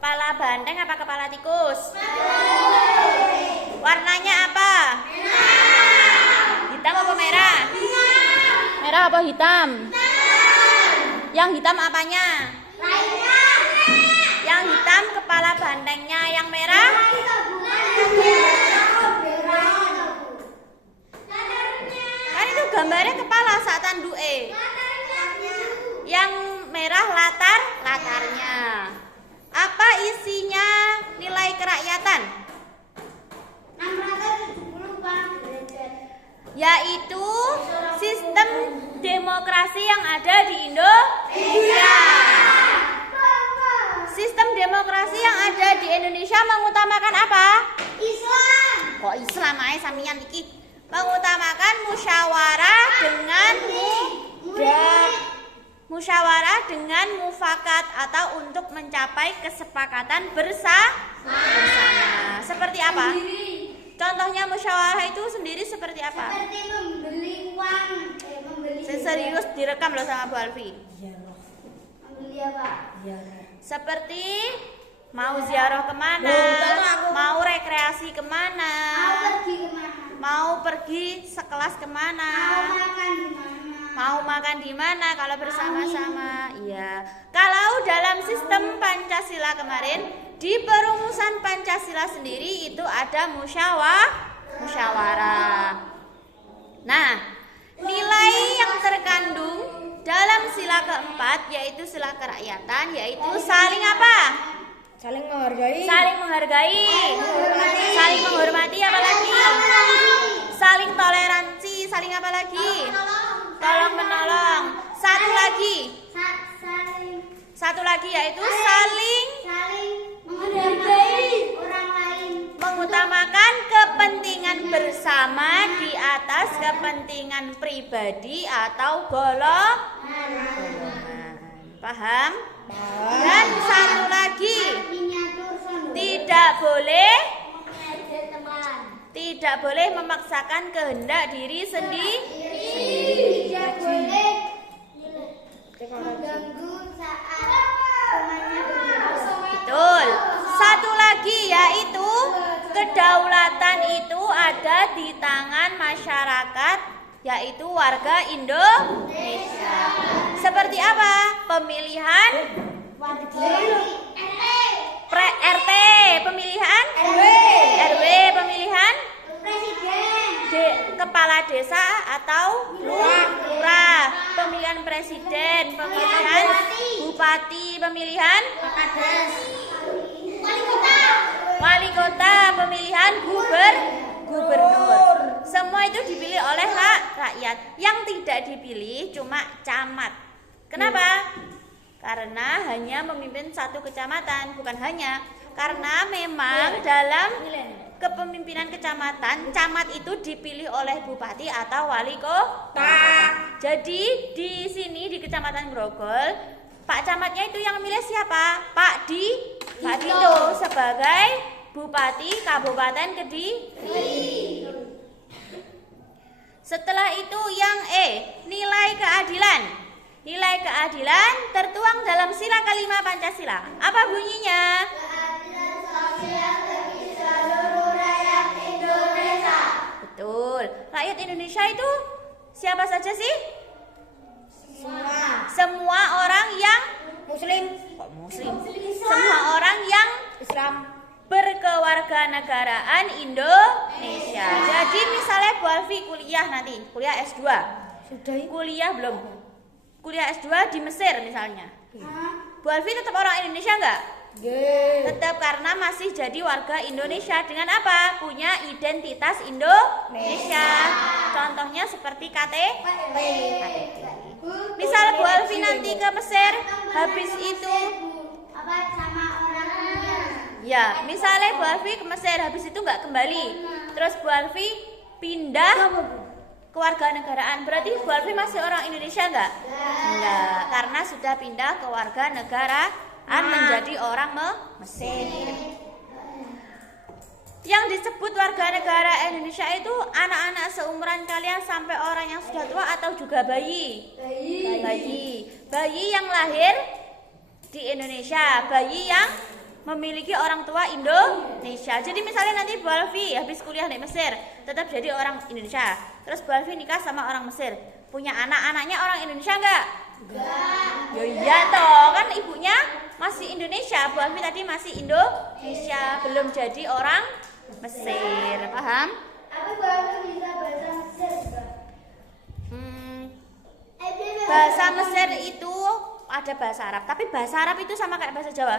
Kepala banteng apa kepala tikus? Warnanya apa? Hitam apa merah? Merah apa hitam? Yang hitam apanya? Yang hitam kepala bantengnya, yang merah? Kan itu gambarnya kepala saat tanduke. Yang merah latarnya. Apa isinya nilai kerakyatan? 670 Pak. Yaitu sistem demokrasi yang ada di Indonesia. Sistem demokrasi yang ada di Indonesia mengutamakan apa? Islam. Kok Islam ae samian iki? Mengutamakan musyawarah dengan mufakat atau untuk mencapai kesepakatan bersama. Seperti apa? Contohnya musyawarah itu sendiri seperti apa? Seperti membeli uang, membeli. Serius direkam loh sama Bu Alfi. Membeli apa? Seperti mau ziarah kemana, mau rekreasi kemana, Mau pergi kemana? mau pergi sekelas kemana, Mau makan di mana? mau makan di mana kalau bersama-sama. Iya. Kalau dalam sistem Pancasila kemarin di perumusan Pancasila sendiri itu ada musyawarah. Nah, nilai yang terkandung dalam sila keempat yaitu sila kerakyatan yaitu saling apa? Saling menghargai. Saling menghargai. Saling menghormati apa lagi? Saling toleransi, saling apa lagi? Tolong menolong. Satu lagi yaitu saling menghargai orang lain. mengutamakan kepentingan bersama di atas kepentingan pribadi atau golongan. Paham? Dan satu lagi, tidak boleh memaksakan kehendak diri sendiri. Tidak boleh mengganggu saat temannya berbeda. Betul. Satu lagi yaitu kedaulatan itu ada di tangan masyarakat yaitu warga Indonesia. Seperti apa? Pemilihan RT, pemilihan RW, pemilihan kepala desa atau lurah, pemilihan presiden, pemilihan bupati, pemilihan wali kota, pemilihan gubernur. Semua itu dipilih oleh rakyat. Yang tidak dipilih cuma camat. Kenapa? Karena hanya memimpin satu kecamatan, bukan hanya. Karena memang dalam kepemimpinan kecamatan, camat itu dipilih oleh bupati atau wali kota. Jadi di sini di Kecamatan Grogol, Pak Camatnya itu yang milih siapa? Pak Dito sebagai Bupati Kabupaten Kediri. Setelah itu yang nilai keadilan. Nilai keadilan tertuang dalam sila kelima Pancasila. Apa bunyinya? Keadilan sosial bagi seluruh rakyat Indonesia. Betul. Rakyat Indonesia itu siapa saja sih? Semua orang yang Muslim. Semua orang yang Islam. berkewarganegaraan Indonesia. Jadi misalnya Bu Alfi kuliah nanti, kuliah S2. Sudah itu. Kuliah belum? Kuliah S2 di Mesir misalnya. Bu Alfi tetap orang Indonesia enggak? Tetap, karena masih jadi warga Indonesia. Dengan apa? Punya identitas Indonesia. Contohnya seperti KTP. Misal Bu Alfi nanti ke Mesir, habis itu apa sama orang India? ya, misalnya Bu Alfi ke Mesir, habis itu nggak kembali, terus Bu Alfi pindah kewarganegaraan, berarti Bu Alfi masih orang Indonesia nggak? Enggak, karena sudah pindah kewarganegaraan menjadi orang Mesir. Yang disebut warga negara Indonesia itu anak-anak seumuran kalian sampai orang yang sudah tua atau juga bayi? Bayi yang lahir di Indonesia, bayi yang memiliki orang tua Indonesia. Jadi misalnya nanti Bu Alfi habis kuliah di Mesir, tetap jadi orang Indonesia. Terus Bu Alfi nikah sama orang Mesir, punya anak-anaknya orang Indonesia enggak? Ya iya toh, kan ibunya masih Indonesia. Bu Alfi tadi masih Indonesia, belum jadi orang Mesir. Paham? Apa baru bisa bahasa Mesir juga? Bahasa Mesir itu ada bahasa Arab, tapi bahasa Arab itu sama kayak bahasa Jawa.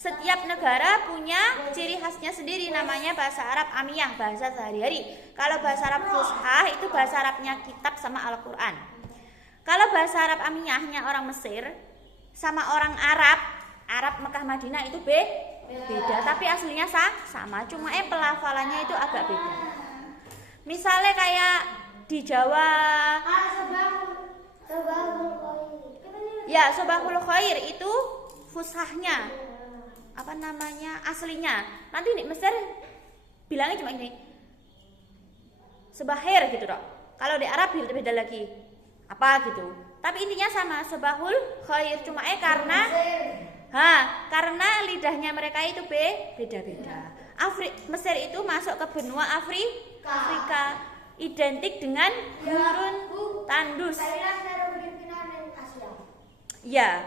Setiap negara punya ciri khasnya sendiri, namanya bahasa Arab amiyah, bahasa sehari-hari. Kalau bahasa Arab fushah itu bahasa Arabnya kitab sama Al-Quran. Kalau bahasa Arab amiyahnya orang Mesir sama orang Arab Mekah Madinah itu beda, tapi aslinya sama, cuma pelafalannya itu agak beda. Misalnya kayak di Jawa, ya sobahul khair itu fushahnya, apa namanya aslinya. Nanti di Mesir bilangnya cuma ini sobahir gitu dok. Kalau di Arab beda lagi apa gitu. Tapi intinya sama, sobahul khair, cuma karena lidahnya mereka itu beda-beda. Mesir itu masuk ke benua Afrika, identik dengan gurun tandus. Ya,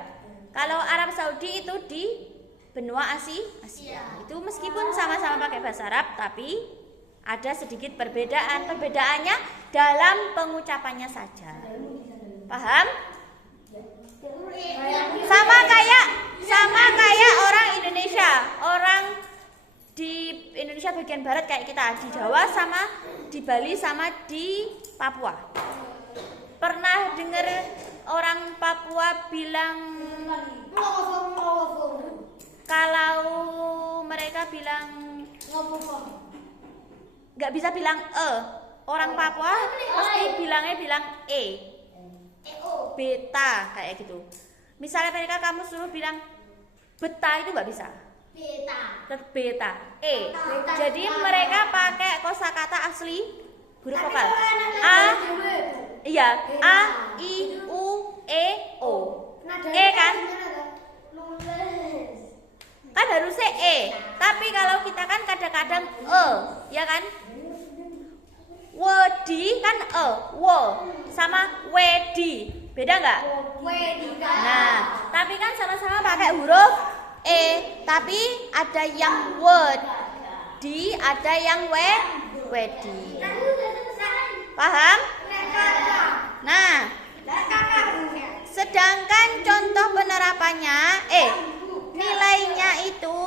kalau Arab Saudi itu di benua Asia. Itu meskipun sama-sama pakai bahasa Arab, tapi ada sedikit perbedaan. Perbedaannya dalam pengucapannya saja. Paham? Sama kayak orang Indonesia. Orang di Indonesia bagian barat kayak kita, di Jawa sama di Bali sama di Papua. Pernah dengar orang Papua bilang, kalau mereka bilang nggak bisa bilang orang Papua pasti bilang beta kayak gitu. Misalnya mereka kamu suruh bilang beta itu nggak bisa, beta jadi mereka pakai kosakata asli huruf vokal a i u e o kan harusnya tapi kalau kita kan kadang-kadang ya kan. Wedi kan wo sama wedi beda nggak? Nah tapi kan sama-sama pakai huruf tapi ada yang wedi, ada yang wedi. Paham? Nah sedangkan contoh penerapannya nilainya itu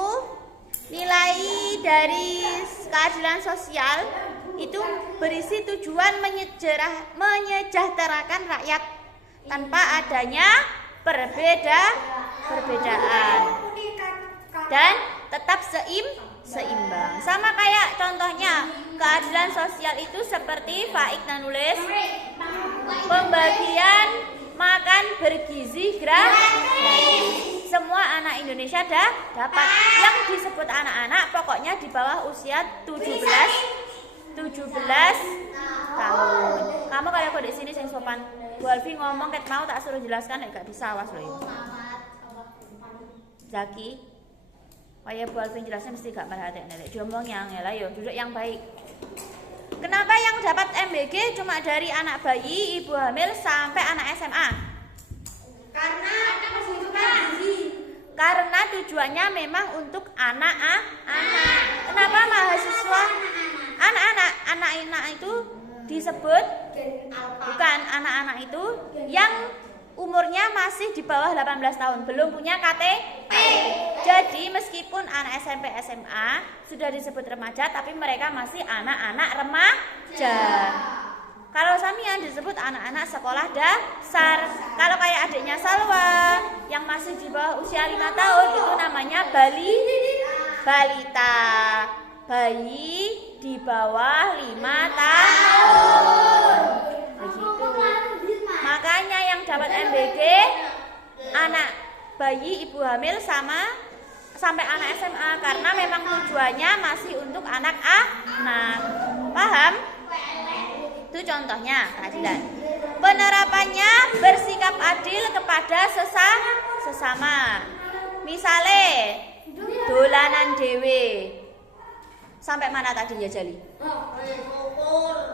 nilai dari keadilan sosial itu berisi tujuan menyejahterakan rakyat tanpa adanya perbedaan dan tetap seimbang. Sama kayak contohnya keadilan sosial itu seperti Faik nulis pembagian makan bergizi gratis. Semua anak Indonesia dapat. Yang disebut anak-anak pokoknya di bawah usia 17 tahun. Kamu kalau kok di sini sing sopan. Bu Alfi ngomong ket mau tak suruh jelaskan gak bisa, awas loh. Zaki. Kaya Bu Alfi jelasnya mesti gak merhatiin nek diomong yang ya yo duduk yang baik. Kenapa yang dapat MBG cuma dari anak bayi, ibu hamil sampai anak SMA? Karena tujuannya memang untuk anak-anak. Kenapa mahasiswa anak-anak itu disebut bukan anak-anak itu yang umurnya masih di bawah 18 tahun, belum punya KTP. Jadi meskipun anak SMP SMA sudah disebut remaja, tapi mereka masih anak-anak remaja. Kalau Samian disebut anak-anak sekolah dasar. Kalau kayak adiknya Salwa yang masih di bawah usia 5 tahun itu namanya balita. Bayi di bawah 5 tahun. Begitu. Makanya yang dapat MBG anak bayi, ibu hamil sampai anak SMA karena memang tujuannya masih untuk anak-anak. Paham? Itu contohnya keadilan. Penerapannya bersikap adil kepada sesama. Misalnya dolanan dewe. Sampai mana tadi ya Jali? Oh, kukur.